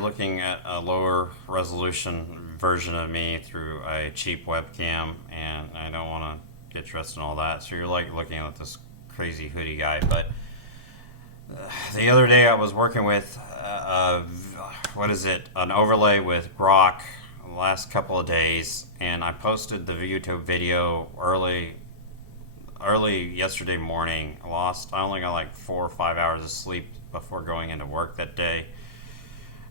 looking at a lower resolution version of me through a cheap webcam, and I don't want to get dressed and all that. So you're like looking at this crazy hoodie guy. But the other day I was working with an overlay with Grok the last couple of days, and I posted the YouTube video early yesterday morning. I only got like 4 or 5 hours of sleep before going into work that day,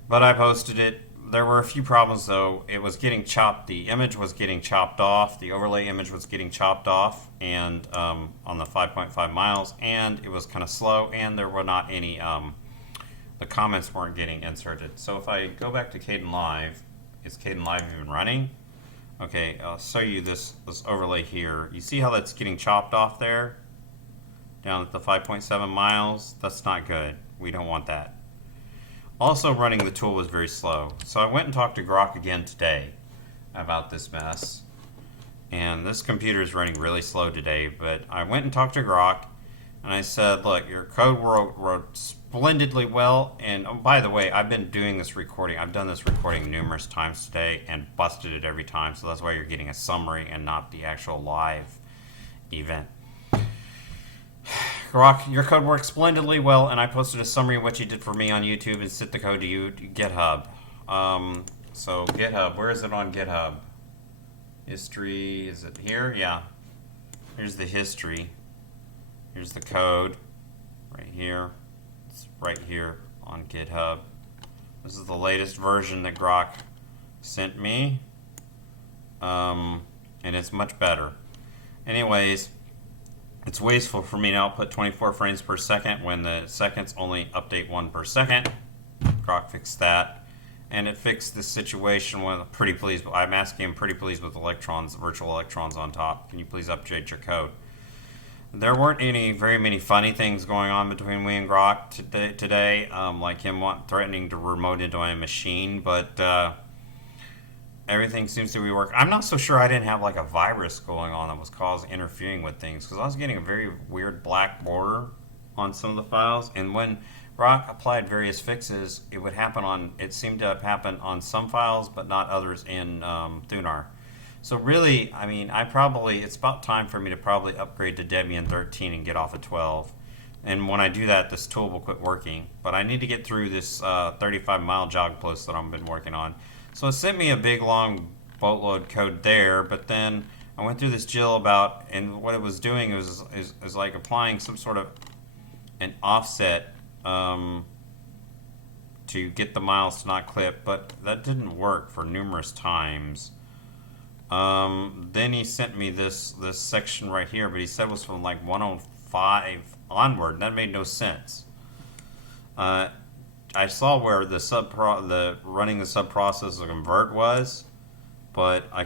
but I posted it. There were a few problems though. It was getting chopped. The image was getting chopped off. The overlay image was getting chopped off, and on the 5.5 miles, and it was kind of slow, and there were not any. The comments weren't getting inserted. So if I go back to Caden Live, is Caden Live even running? Okay, I'll show you this overlay here. You see how that's getting chopped off there? Down at the 5.7 miles? That's not good. We don't want that. Also, running the tool was very slow. So I went and talked to Grok again today about this mess. And this computer is running really slow today, but I went and talked to Grok, and I said, look, your code wrote splendidly well, and oh, by the way, I've been doing this recording. I've done this recording numerous times today and busted it every time, so that's why you're getting a summary and not the actual live event. Grok, your code works splendidly well, and I posted a summary of what you did for me on YouTube and sent the code to you to GitHub. So GitHub, where is it on GitHub? History, is it here? Yeah. Here's the history. Here's the code right here. It's right here on GitHub. This is the latest version that Grok sent me. And it's much better. Anyways, it's wasteful for me to output 24 frames per second when the seconds only update 1 per second. Grok fixed that. And it fixed this situation with pretty please. I'm asking him pretty please with electrons, virtual electrons on top. Can you please update your code? There weren't very many funny things going on between me and Grok today, like him threatening to remote into my machine, but everything seems to be working. I'm not so sure I didn't have like a virus going on that was interfering with things, because I was getting a very weird black border on some of the files, and when Grok applied various fixes, it seemed to have happened on some files, but not others in Thunar. So really, I mean, it's about time for me to probably upgrade to Debian 13 and get off of 12. And when I do that, this tool will quit working. But I need to get through this 35-mile jog post that I've been working on. So it sent me a big, long boatload code there, but then I went through this Jill and what it was doing is like applying some sort of an offset to get the miles to not clip, but that didn't work for numerous times. Then he sent me this section right here, but he said it was from like 105 onward, and that made no sense. I saw where running the sub process of convert was, but I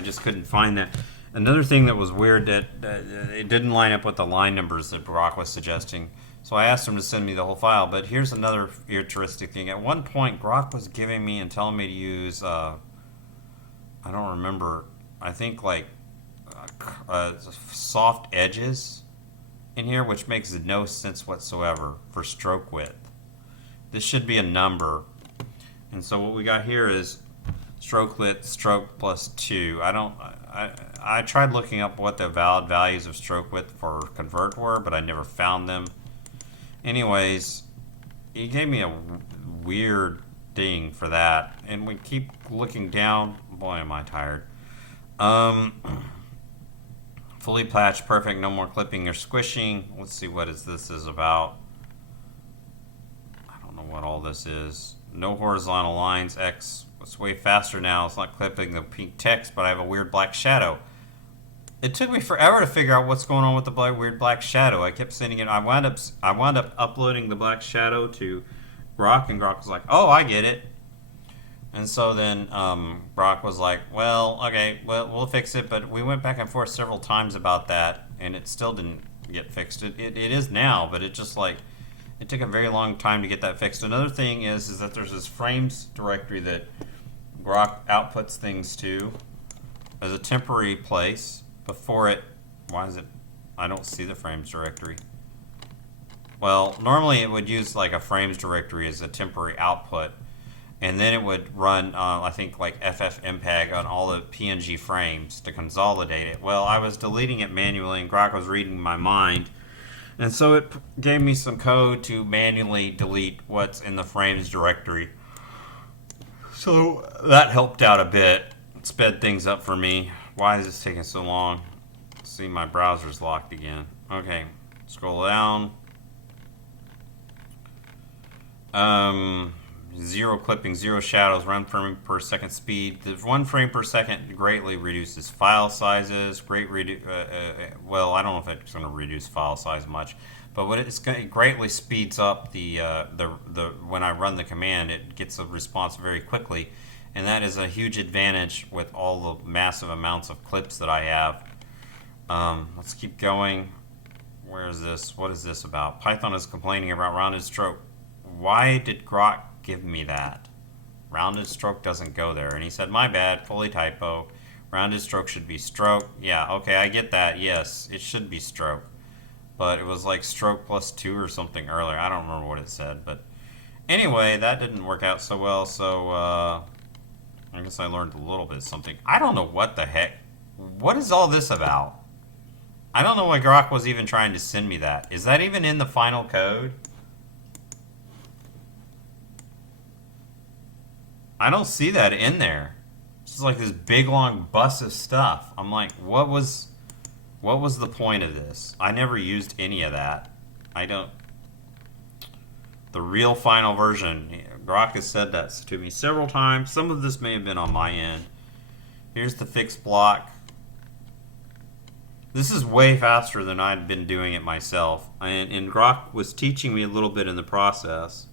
just couldn't find that. Another thing that was weird that it didn't line up with the line numbers that Grok was suggesting. So I asked him to send me the whole file, but here's another interesting thing. At one point, Grok was giving me and telling me to use, I don't remember, I think like soft edges in here, which makes no sense whatsoever for stroke width. This should be a number. And so what we got here is stroke width, stroke plus 2. I tried looking up what the valid values of stroke width for convert were, but I never found them. Anyways, he gave me a weird ding for that, and we keep looking down. Boy, am I tired. Fully patched, perfect, no more clipping or squishing. Let's see what this is about. I don't know what all this is. No horizontal lines. X. It's way faster now. It's not clipping the pink text, but I have a weird black shadow. It took me forever to figure out what's going on with the weird black shadow. I kept sending it. I wound up uploading the black shadow to Grok, and Grok was like, "Oh, I get it." And so then Grok was like, "Well, okay, we'll fix it." But we went back and forth several times about that, and it still didn't get fixed. It is now, but it took a very long time to get that fixed. Another thing is that there's this frames directory that Grok outputs things to as a temporary place before it. Why is it? I don't see the frames directory. Well, normally it would use like a frames directory as a temporary output, and then it would run, I think, like ffmpeg on all the PNG frames to consolidate it. Well, I was deleting it manually, and Grok was reading my mind, and so it gave me some code to manually delete what's in the frames directory. So that helped out a bit. It sped things up for me. Why is this taking so long? See, my browser's locked again. Okay, scroll down. Zero clipping, zero shadows, 1 frame per second speed. The 1 frame per second greatly reduces file sizes. Well, I don't know if it's going to reduce file size much, but what it greatly speeds up the when I run the command, it gets a response very quickly, and that is a huge advantage with all the massive amounts of clips that I have. Let's keep going. Where is this? What is this about? Python is complaining about rounded stroke. Why did Grok give me that? Rounded stroke doesn't go there. And he said, my bad, fully typo. Rounded stroke should be stroke. Yeah, okay, I get that. Yes, it should be stroke. But it was like stroke plus 2 or something earlier. I don't remember what it said. But anyway, that didn't work out so well. So I guess I learned a little bit something. I don't know what the heck. What is all this about? I don't know why Grok was even trying to send me that. Is that even in the final code? I don't see that in there. It's just like this big long bus of stuff. I'm like, what was the point of this? I never used any of that. I don't. The real final version. Grok has said that to me several times. Some of this may have been on my end. Here's the fixed block. This is way faster than I'd been doing it myself. And Grok was teaching me a little bit in the process.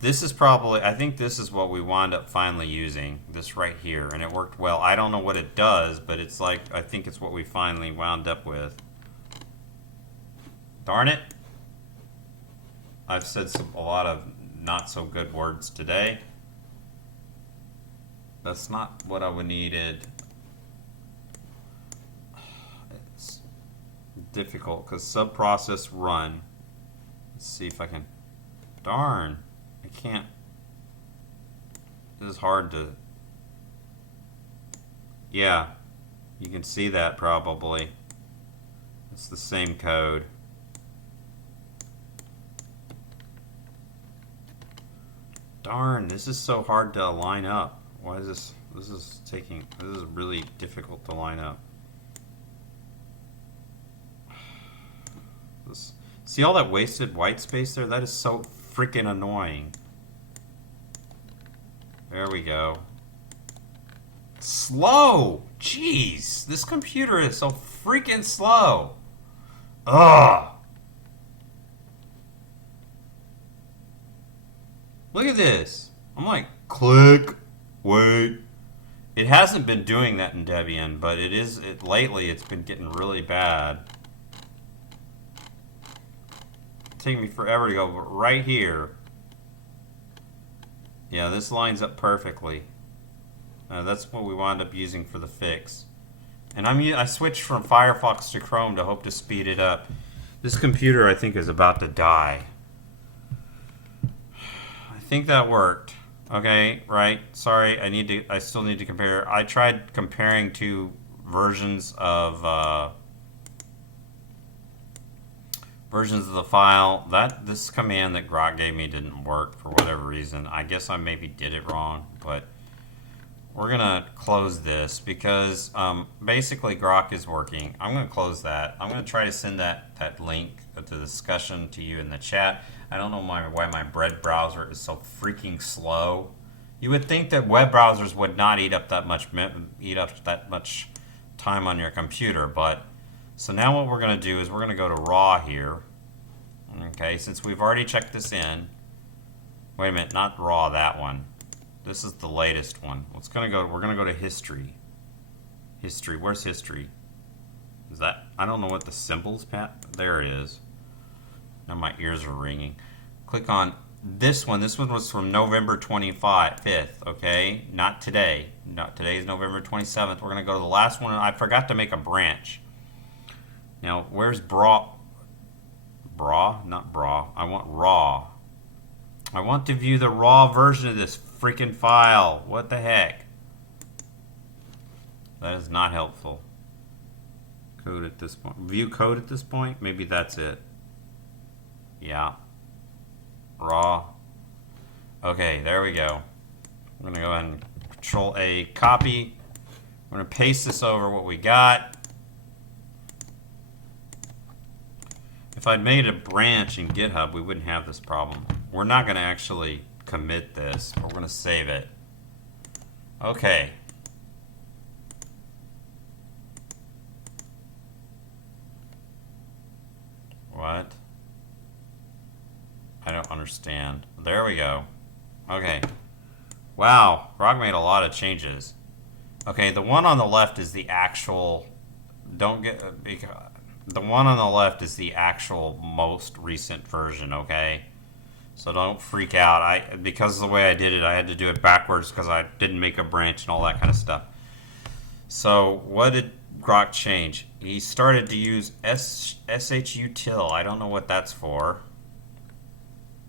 This is probably, I think this is what we wound up finally using, this right here, and it worked well. I don't know what it does, but it's like, I think it's what we finally wound up with. Darn it. I've said a lot of not so good words today. That's not what I would needed. It's difficult, because subprocess run. Let's see if I can, darn. I can't. This is hard to. Yeah, you can see that probably. It's the same code. Darn, this is so hard to line up. Why is this? This is really difficult to line up. See all that wasted white space there? That is so freaking annoying. There we go. Slow! Jeez, this computer is so freaking slow. Ugh! Look at this. I'm like, click, wait. It hasn't been doing that in Debian, but lately it's been getting really bad. Take me forever to go, but right here, yeah, this lines up perfectly. That's what we wound up using for the fix. And I switched from Firefox to Chrome to hope to speed it up. This computer, I think, is about to die. I think that worked. Okay, right. Sorry, I still need to compare. I tried comparing two versions of the file. This command that Grok gave me didn't work for whatever reason. I guess I maybe did it wrong, but we're gonna close this because basically Grok is working. I'm gonna close that. I'm gonna try to send that link to the discussion to you in the chat. I don't know why my web browser is so freaking slow. You would think that web browsers would not eat up that much time on your computer, but so now what we're going to do is we're going to go to raw here. Okay, since we've already checked this in. Wait a minute, not raw, that one. This is the latest one. We're going to go to history. History, where's history? Is that, I don't know what the symbols, Pat. There it is. Now my ears are ringing. Click on this one. This one was from November 25th, okay? Not today. Today is November 27th. We're going to go to the last one. I forgot to make a branch. Now, where's Bra? Not bra. I want raw. I want to view the raw version of this freaking file. What the heck? That is not helpful. Code at this point. View code at this point? Maybe that's it. Yeah. Raw. Okay, there we go. I'm going to go ahead and Control A, copy. I'm going to paste this over what we got. If I'd made a branch in GitHub, we wouldn't have this problem. We're not going to actually commit this, but we're going to save it. Okay. What? I don't understand. There we go. Okay. Wow, Grok made a lot of changes. Okay, the one on the left is the actual... The one on the left is the actual most recent version, okay? So don't freak out. Because of the way I did it, I had to do it backwards because I didn't make a branch and all that kind of stuff. So what did Grok change? He started to use shutil. I don't know what that's for.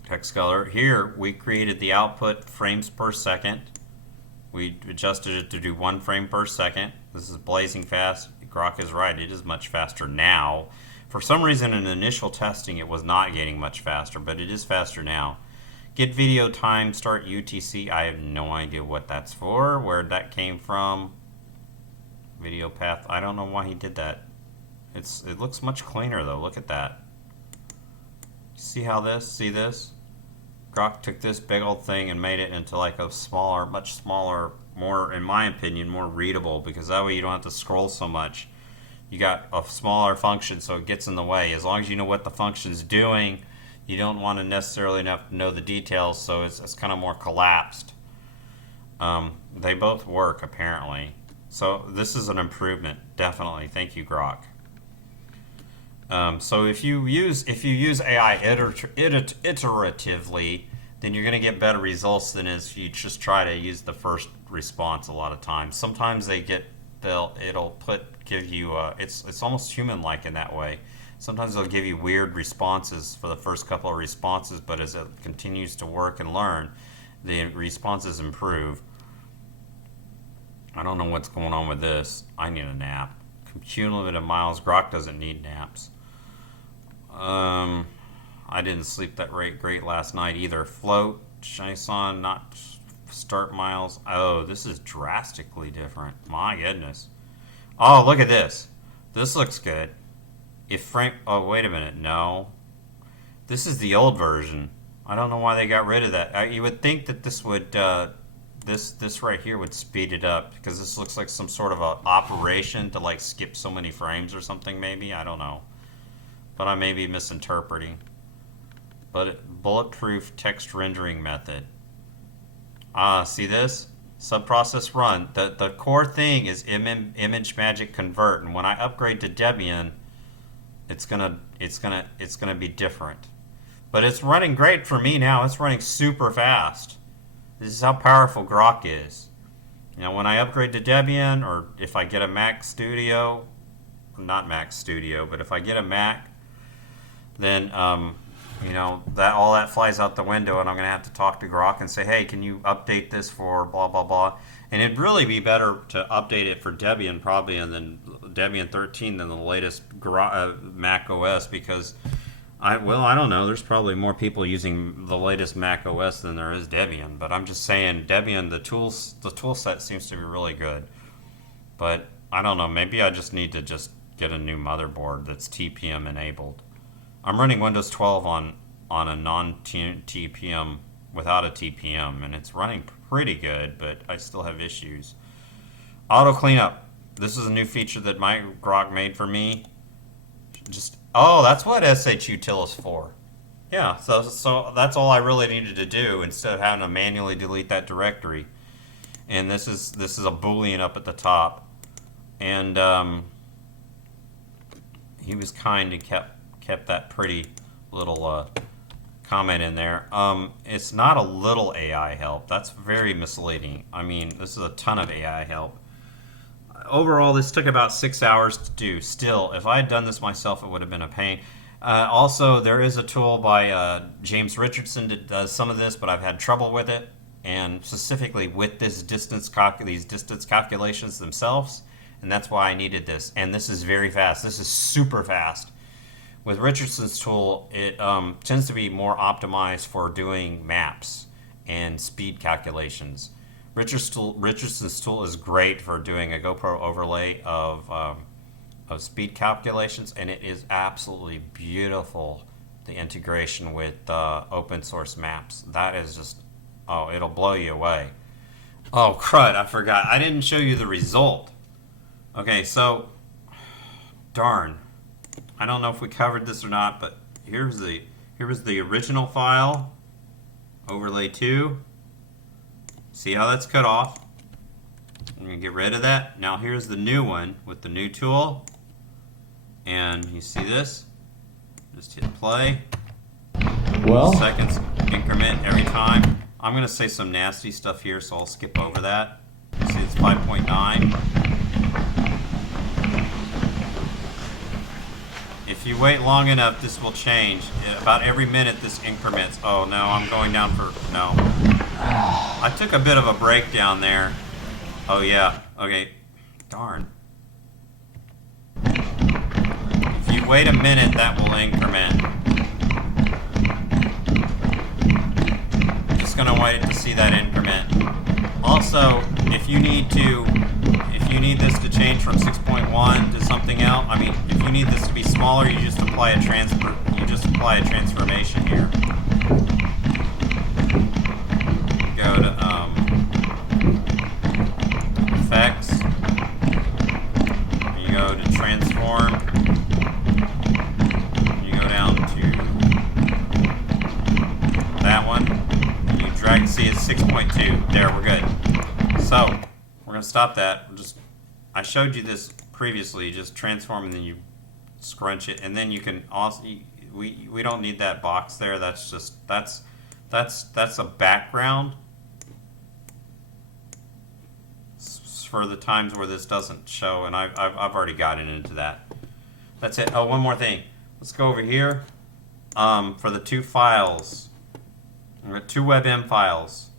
Text color. Here, we created the output frames per second. We adjusted it to do 1 frame per second. This is blazing fast. Grok is right. It is much faster now. For some reason, in initial testing, it was not getting much faster, but it is faster now. Get video time, start UTC. I have no idea what that's for, where that came from. Video path. I don't know why he did that. It looks much cleaner, though. Look at that. See how this? See this? Grok took this big old thing and made it into like a smaller, much smaller, more, in my opinion, more readable, because that way you don't have to scroll so much. You got a smaller function, so it gets in the way. As long as you know what the function's doing, you don't want to necessarily have to know the details, so it's kind of more collapsed. They both work, apparently. So this is an improvement, definitely. Thank you, Grok. So if you use AI iteratively, then you're going to get better results than if you just try to use the first response a lot of times. Sometimes it'll give you it's almost human-like in that way. Sometimes they'll give you weird responses for the first couple of responses, but as it continues to work and learn, the responses improve. I don't know what's going on with this. I need a nap. Cumulative miles. Grok doesn't need naps. I didn't sleep that great last night either. Float, JSON, not start miles. Oh, this is drastically different. My goodness. Oh, look at this. This looks good. Oh, wait a minute. No. This is the old version. I don't know why they got rid of that. You would think that this would, this right here would speed it up, because this looks like some sort of a operation to like skip so many frames or something maybe. I don't know. But I may be misinterpreting. But bulletproof text rendering method. See this? Subprocess run. The core thing is image magic convert, and when I upgrade to Debian, it's gonna be different. But it's running great for me now. It's running super fast. This is how powerful Grok is. Now, when I upgrade to Debian, or if I get a Mac Studio, not Mac Studio, but if I get a Mac, then all that flies out the window, and I'm going to have to talk to Grok and say, hey, can you update this for blah, blah, blah. And it'd really be better to update it for Debian probably, and then Debian 13 than the latest Mac OS, because, I don't know, there's probably more people using the latest Mac OS than there is Debian. But I'm just saying, Debian, the tool set seems to be really good. But I don't know, maybe I just need to get a new motherboard that's TPM enabled. I'm running Windows 12 on a non-TPM without a TPM, and it's running pretty good, but I still have issues. Auto cleanup. This is a new feature that my Grok made for me. That's what shutil is for. Yeah, so that's all I really needed to do instead of having to manually delete that directory. And this is a Boolean up at the top, and he was kind and kept that pretty little comment in there. It's not a little AI help. That's very misleading. I mean, this is a ton of AI help. Overall, this took about 6 hours to do. Still, if I had done this myself, it would have been a pain. Also, there is a tool by James Richardson that does some of this, but I've had trouble with it, and specifically with this these distance calculations themselves, and that's why I needed this. And this is very fast. This is super fast. With Richardson's tool, it tends to be more optimized for doing maps and speed calculations. Richardson's tool is great for doing a GoPro overlay of speed calculations, and it is absolutely beautiful, the integration with open source maps. That is just, oh, it'll blow you away. Oh crud, I forgot, I didn't show you the result. Okay, so darn, I don't know if we covered this or not, but here was the original file, overlay 2. See how that's cut off? I'm gonna get rid of that. Now here's the new one with the new tool. And you see this? Just hit play. Well, Seconds increment every time. I'm gonna say some nasty stuff here, so I'll skip over that. See, it's 5.9. If you wait long enough, this will change. About every minute this increments. Oh no, I'm going down for, no. I took a bit of a break down there. Oh yeah, okay, darn. If you wait a minute, that will increment. Just gonna wait to see that increment. Also, if you need this to change from 6.1 to something else, I mean, if you need this to be smaller, you just apply a transformation here. Go to effects. You go to transform. You go down to that one. And you drag. See, it's 6.2. There, we're good. So we're gonna stop that. I showed you this previously. You just transform and then you scrunch it, and then you can also. We don't need that box there. That's just that's a background for the times where this doesn't show, and I've already gotten into that. That's it. Oh, one more thing. Let's go over here for the two files. We've got two WebM files.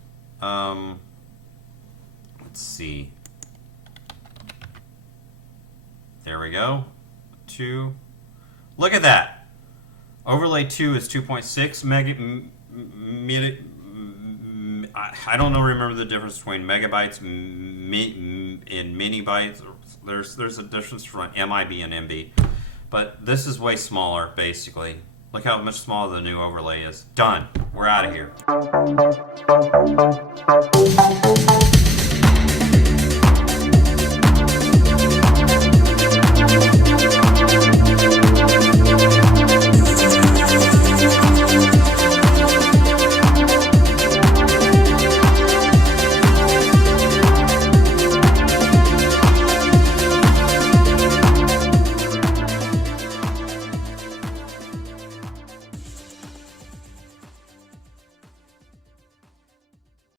Let's see. There we go. 2. Look at that. Overlay 2 is 2.6 mega. I don't know. Remember the difference between megabytes and minibytes. There's a difference from MIB and MB, but this is way smaller. Basically, look how much smaller the new overlay is. Done. We're out of here.